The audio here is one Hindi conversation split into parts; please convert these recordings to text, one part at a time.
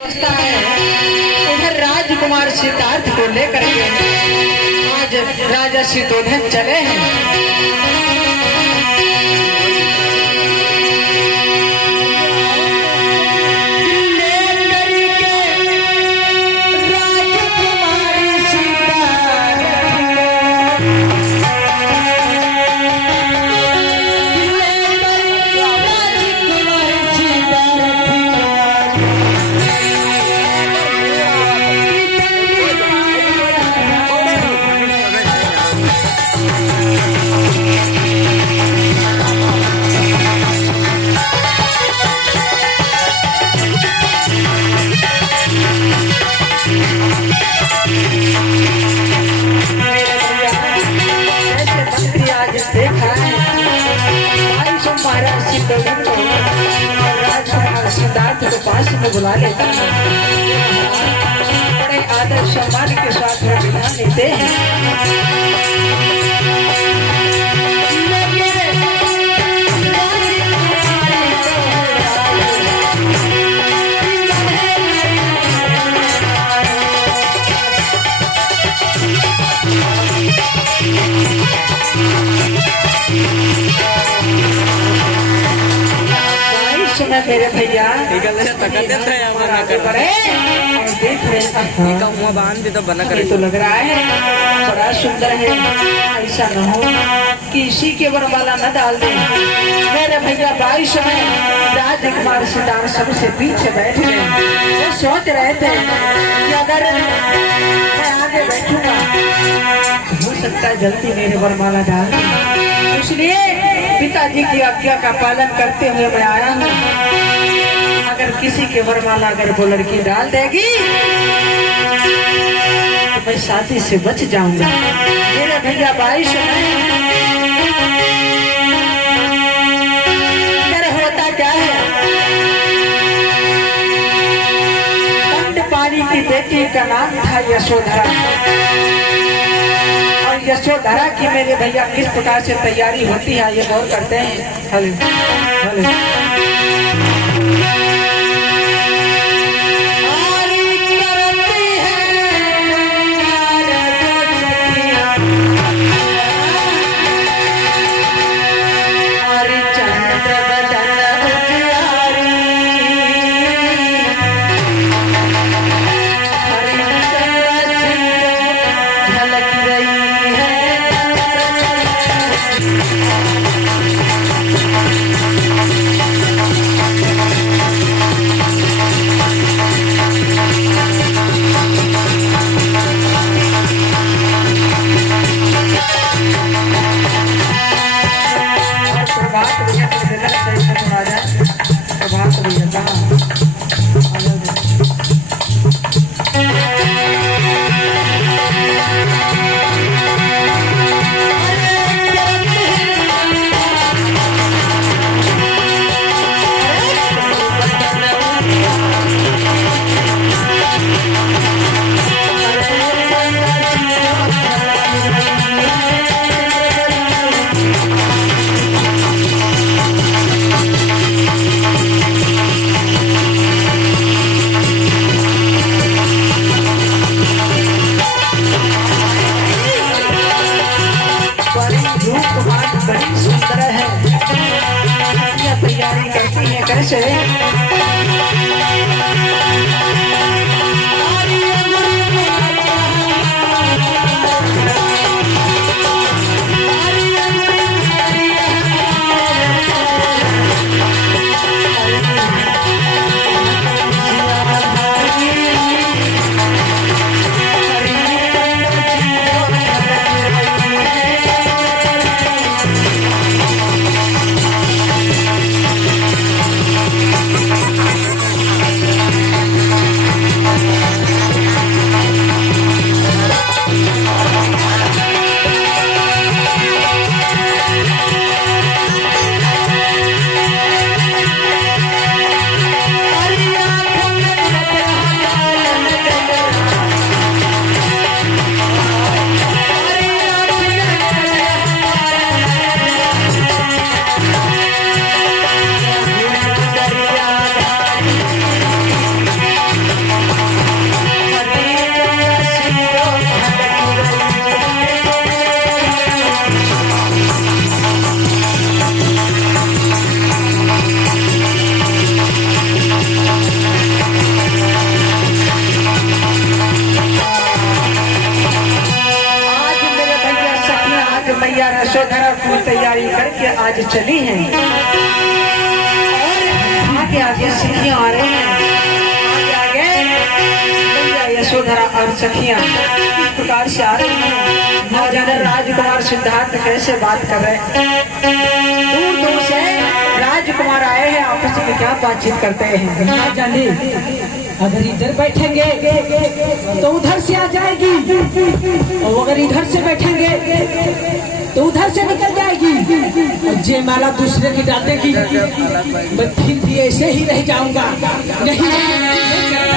व्यवस्था है। उधर राजकुमार सिद्धार्थ को लेकर के आज राजा सिद्धोधन चले हैं। सिद्धार्थ को पास में बुला लेता है, बड़े आदर सम्मान के साथ में विधान लेते हैं। मेरे भैया देख रहे तो लग रहा है बड़ा सुंदर है। ऐसा न हो कि इसी के वरमाला न डाल दे। मेरे भैया 22 में राजकुमार सिद्धार्थ सबसे पीछे बैठ गए। वो सोच रहे थे कि अगर मैं आगे बैठूंगा हो सकता है जल्दी मेरे वरमाला डाल दे, इसलिए पिताजी की आज्ञा का पालन करते हुए मैं आया हूँ। अगर किसी के वरमाला अगर वो लड़की डाल देगी तो मैं शादी से बच जाऊंगा। मेरे भैया 22 होता क्या है, पानी की बेटी का नाम था यशोधरा। और यशोधरा की मेरे भैया किस प्रकार से तैयारी होती है ये गौर करते हैं। हले हले तैयारी करती है कैसे। तैयारी करके आज चली हैं और आगे आगे सखियां आ रही हैं। आगे आगे यशोधरा और सखियां इस प्रकार से आ रही हैं और इधर राजकुमार सिद्धार्थ कैसे बात कर रहे हैं। दूर दूर से राजकुमार आए हैं, आपस में क्या बातचीत करते हैं ना जाने। अगर इधर बैठेंगे तो उधर से आ जाएगी, और अगर इधर से बैठेंगे तो उधर से निकल जाएगी, और जयमाला दूसरे की डालेगी। मैं फिर भी ऐसे ही रह जाऊंगा, नहीं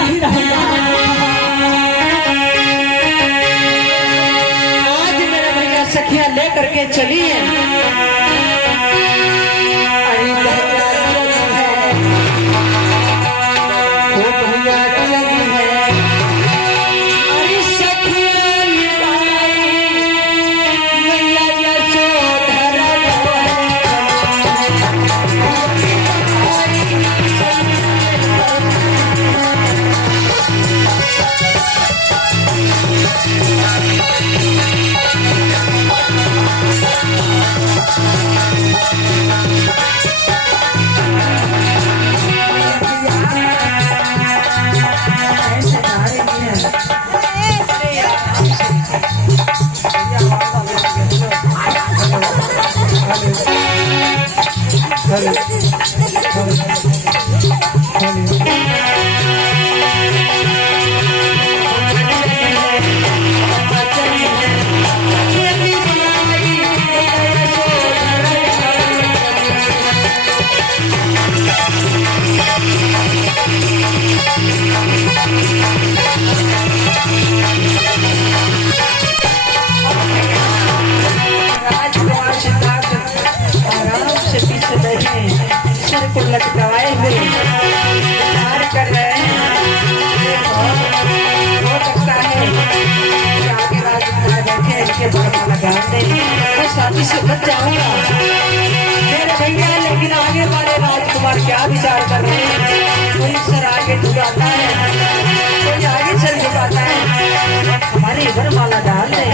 ही रहूंगा। आज मेरा भैया सखियां लेकर के चली है। को लटकाए हुए प्यार कर रहे हैं। हो सकता है कि आगे राजकुमार बैठे इनके बड़ा लगा दे, मैं शादी से बच जाऊंगा मेरे भैया। लेकिन आगे वाले राजकुमार क्या विचार कर रहे हैं? कोई सर आगे झुकाता है, कोई आगे सर झुकाता है, हमारी वरमाला डाल दे।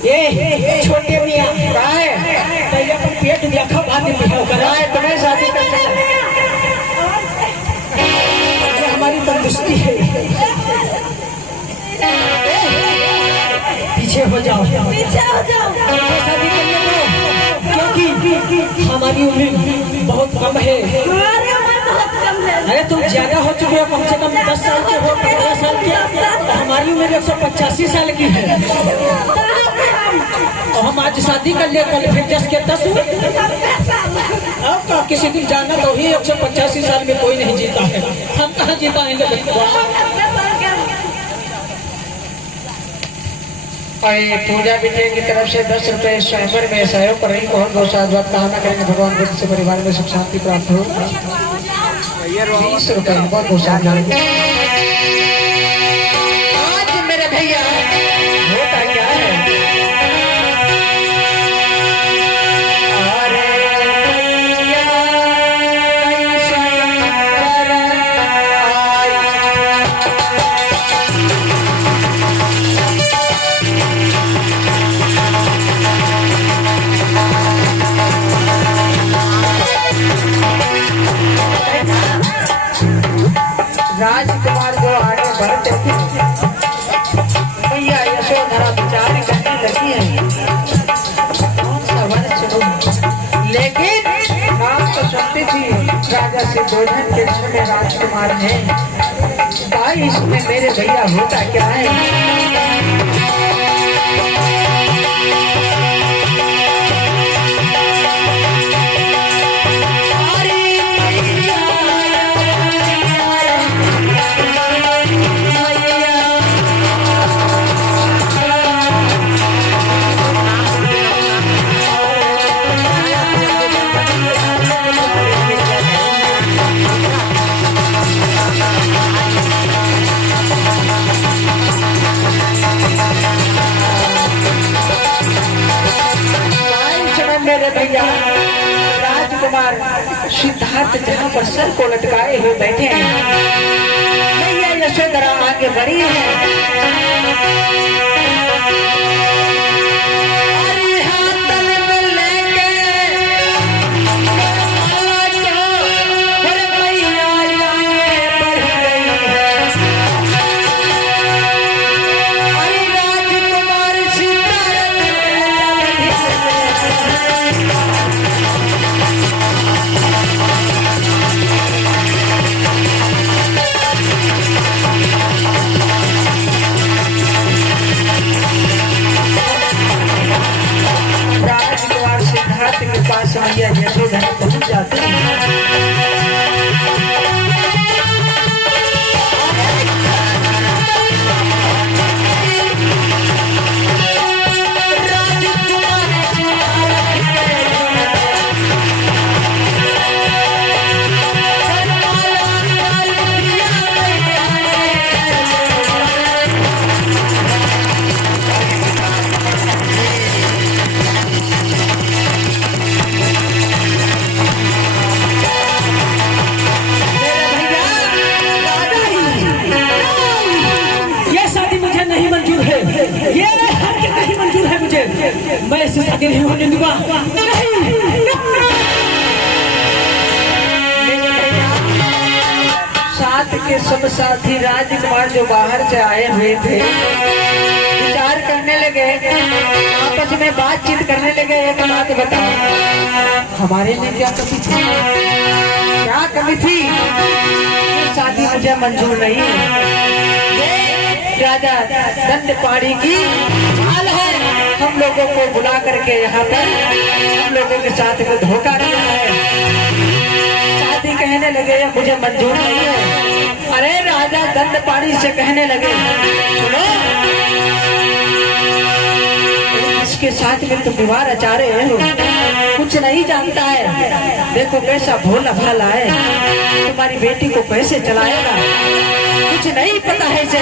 ये छोटे मियां पहले अपन पेट देखो बाद में तुम्हें शादी करते ये हमारी तंदुरुस्ती है। पीछे हो जाओ, शादी करने दो, क्योंकि हमारी उम्र बहुत कम है। अरे तुम ज्यादा हो चुके हो, कम से कम 10 साल के हो, 15 साल के। तो हमारी उम्र 185 साल की है, और हम आज शादी कर ले, कल फिर 10 के 10 हुए। अब किसी दिन जाना तो ही 185 साल में कोई नहीं जीता है, हम कहाँ जीताएंगे। पूजा विजय की तरफ से 10 रुपए स्वयंवर में सहयोग कर रही बहुत बहुत साधुवाद कामना करेंगे। भगवान बुद्ध से परिवार में सुख शांति प्राप्त हो। 20 रुपए को साझा। आज मेरे भैया होता क्या है, अरे भैया कैसा राजकुमार जो आगे बढ़ते थे, भैया यशोधरा विचार करने लगी है कौन सा वन चुनूं, लेकिन बात तो सुनती थी राजा से दुल्हन के छोटे राजकुमार है, भाई इसमें मेरे भैया होता क्या है। मेरे भैया राजकुमार सिद्धार्थ जहाँ पर सर को लटकाए हुए बैठे हैं, भैया यशोधरा आगे बढ़ी है। के पास मैया यशोधरा पहुंच जाती है। मैं ऐसे शादी नहीं होने दूंगा। साथ के सब साथी राजकुमार जो बाहर से आए हुए थे विचार करने लगे, आपस में बातचीत करने लगे। एक बात बताओ, हमारे में क्या कमी थी, क्या कमी थी, शादी मुझे मंजूर नहीं है। राजा दंडपाणी की चाल है, हम लोगों को बुला करके यहाँ पर हम लोगों के साथ में धोखा दिया है। शादी कहने लगे मुझे मंजूर नहीं है। अरे राजा दंडपाणी से कहने लगे, सुनो इसके साथ में तुम विवाह रचा रहे हो, कुछ नहीं जानता है, देखो कैसा भोला भाला है, तुम्हारी बेटी को कैसे चलाएगा, कुछ नहीं पता है इसे।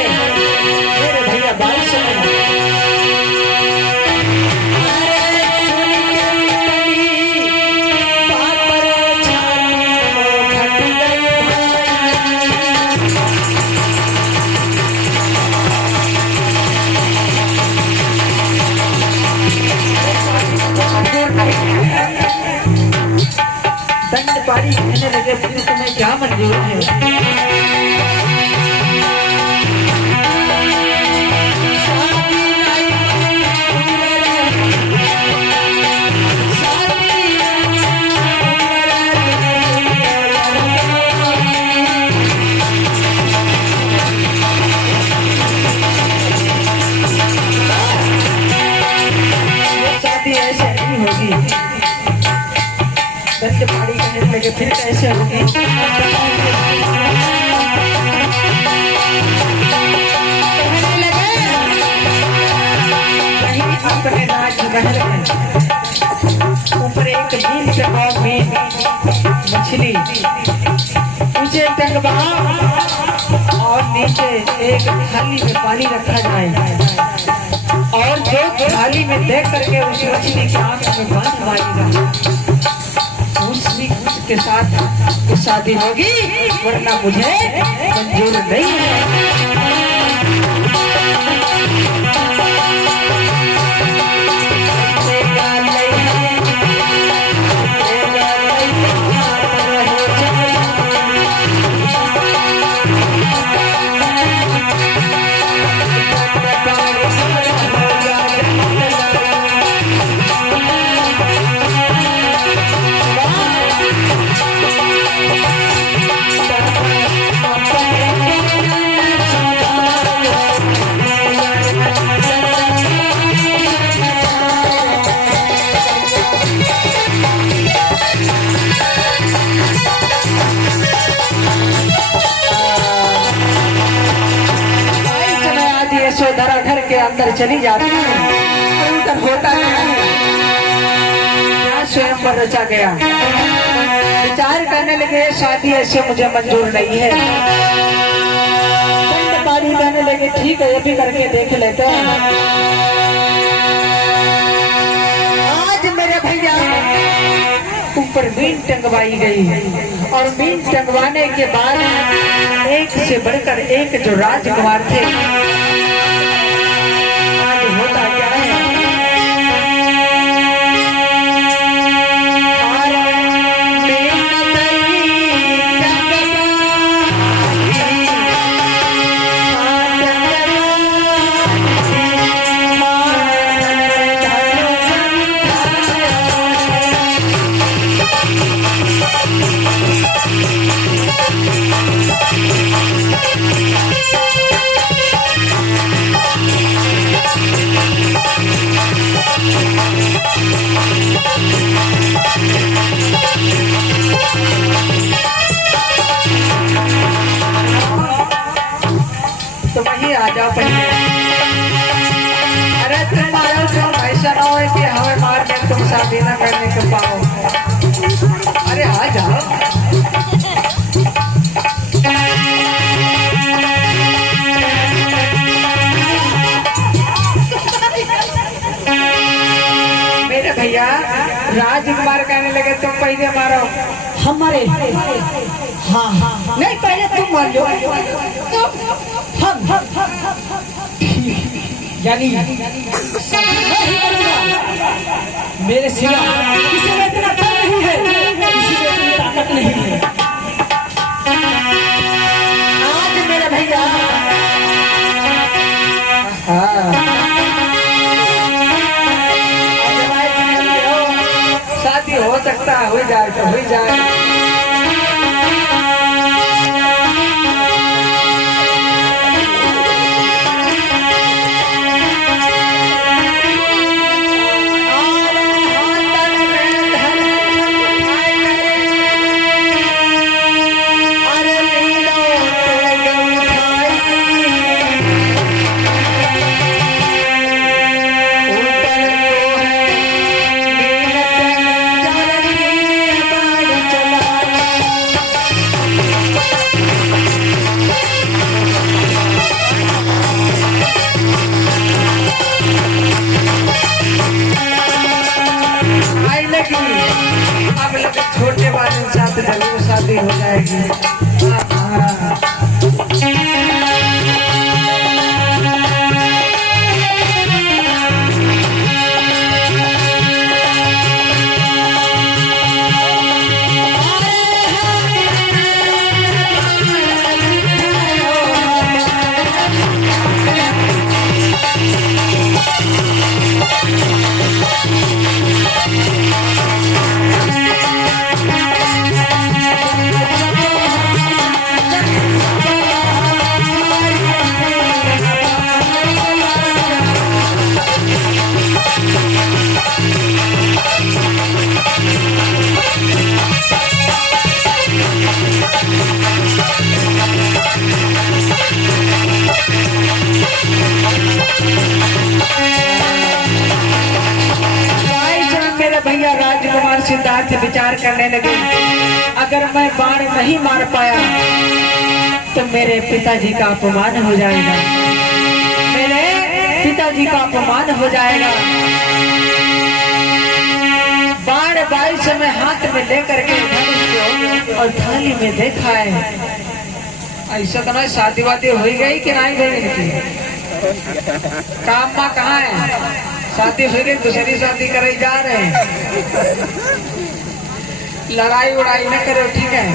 मेरे भैया बारिश में दंडपाणी कहने लगे तुम्हें क्या मंजूर है। ऐसे नहीं होगी। दंडपाणी कहने लगे फिर कैसे होगी। अपने राजमहल में ऊपर एक नील के भाव में मछली, मुझे उसे एक थाली में पानी रखा जाए और जो थाली में देख करके उस मछली की आंख में बंद मारेगा उसी के साथ शादी होगी, वरना मुझे मंजूर नहीं है। यशोधरा घर के अंदर चली जाती है और उधर होता है क्या स्वयंवर रचा गया। विचार करने लगे शादी ऐसे मुझे मंजूर नहीं है। दंडकारी कहने लगे ठीक है ये भी करके देख लेते हैं। आज मेरे भैया ऊपर मीन टंगवाई गई और मीन टंगवाने के बाद एक से बढ़कर एक जो राजकुमार थे होता क्या है तो वही आ जाओ पहले। अरे तुम आ जाओ, तुम ऐसा ना हो कि हमें मार के तुम शादी ना करने के पाओ। अरे आ जाओ। मेरे भैया राजकुमार कहने लगे तुम पहले मारो। हमारे हाँ हाँ नहीं पहले तुम मार लो। यानी मेरे सिवा किसी में इतना दम नहीं है, किसी में इतनी ताकत नहीं है। आज मेरे भैया शादी हो सकता है, हो जाए तो हो जाए। छोटे वाले साथ जरूर शादी हो जाएगी। भैया राजकुमार सिद्धार्थ विचार करने लगे, अगर मैं बाण नहीं मार पाया तो मेरे पिताजी का अपमान हो जाएगा, मेरे पिताजी का अपमान हो जाएगा। बाण 22 में हाथ में लेकर के और थाली में देखा है। ऐसा तो नहीं शादी वादी हो गई कि नहीं गई इनकी? काम माँ कहाँ है? शादी हो गई, दूसरी शादी करे जा रहे हैं। लड़ाई उड़ाई न करो, ठीक है?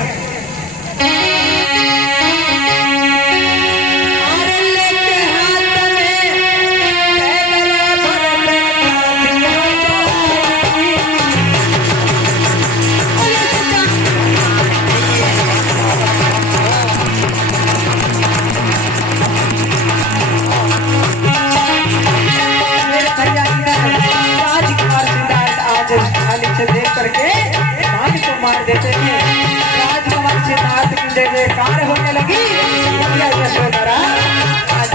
देख करके राज को मार देते हैं। राजकुमार सिद्धार्थ की जय जयकार होने लगी। यशोधरा आज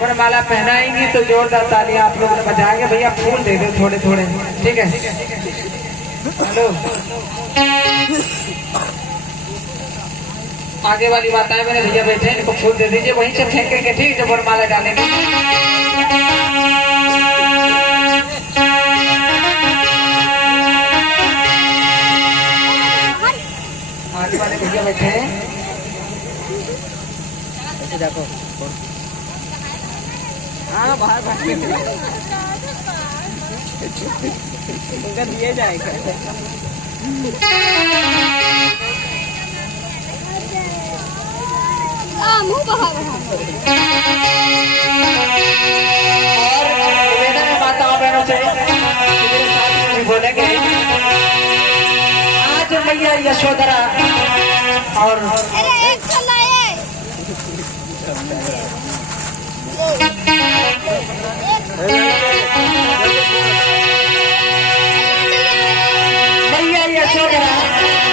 वरमाला पहनाएंगी तो जोरदार तालियां आप लोग बजाएंगे। भैया फूल दे दो थोड़े थोड़े, ठीक है? हेलो, आगे वाली माताएं मेरे भैया बैठे, इनको फूल दे दीजिए, वहीं से फेंकेंगे, ठीक है? वरमाला डालेंगे। आगे वाले भैया बैठे हैं, देखो। हाँ बाहर दिए जाएगा। माताओं बहनों से बोलेंगे, आज मैया यशोधरा और मैया यशोधरा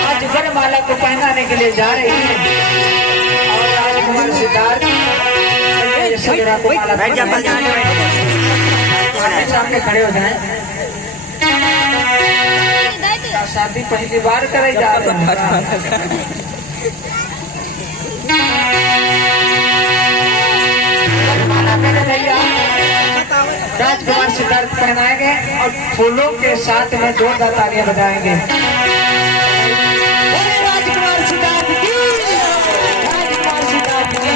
आज वरमाला को पहनाने के लिए जा रही है। और राजकुमार सिद्धार्थ यशोधरा को माला सामने खड़े हो जाएं। शादी पहली बार करे जा रहे हैं। राजकुमार सिद्धार्थ पहनाएंगे और फूलों के साथ में जोरदार तालियां बजाएंगे। राजकुमार सिद्धार्थ की, राजकुमार सिद्धार्थ की।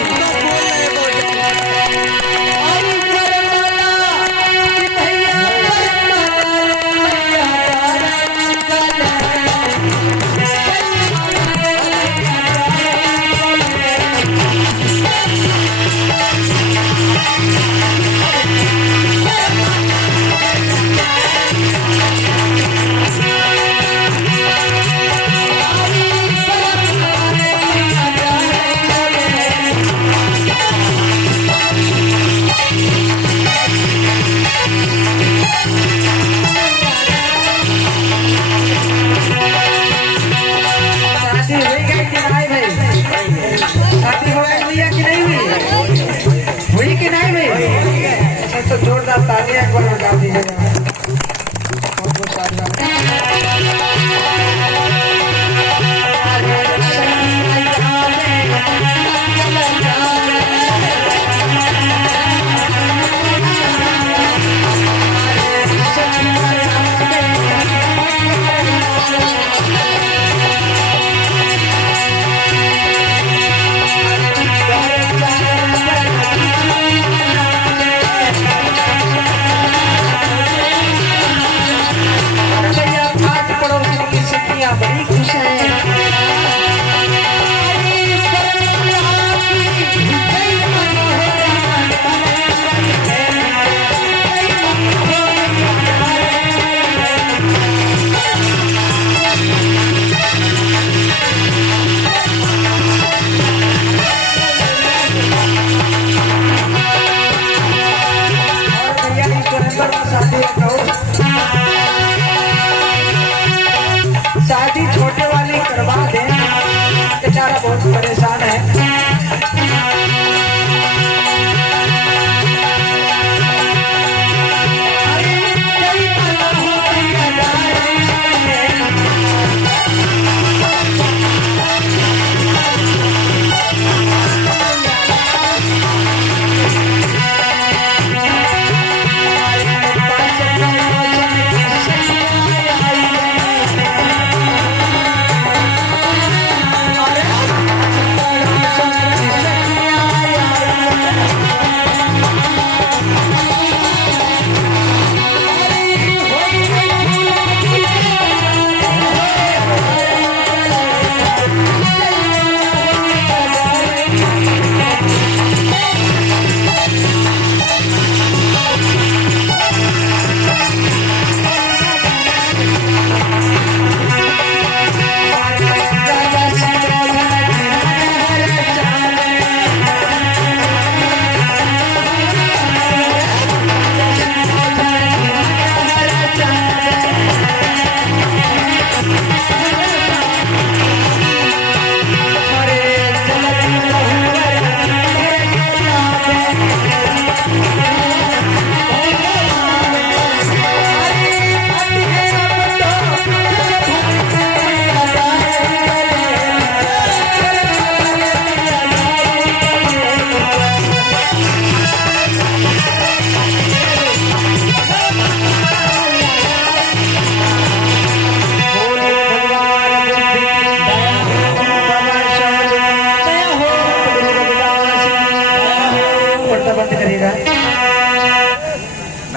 तो जोरदार तालियां एक बार बजा दीजिएगा। बड़ी खुश है। शादी छोटे वाली करवा दें, बेचारा बहुत परेशान है।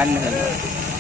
बाद में